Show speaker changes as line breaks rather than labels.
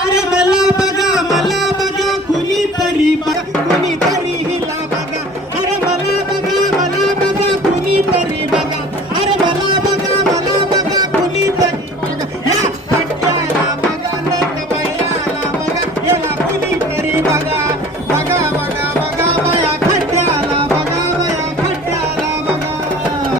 हमारे बल्ला बगा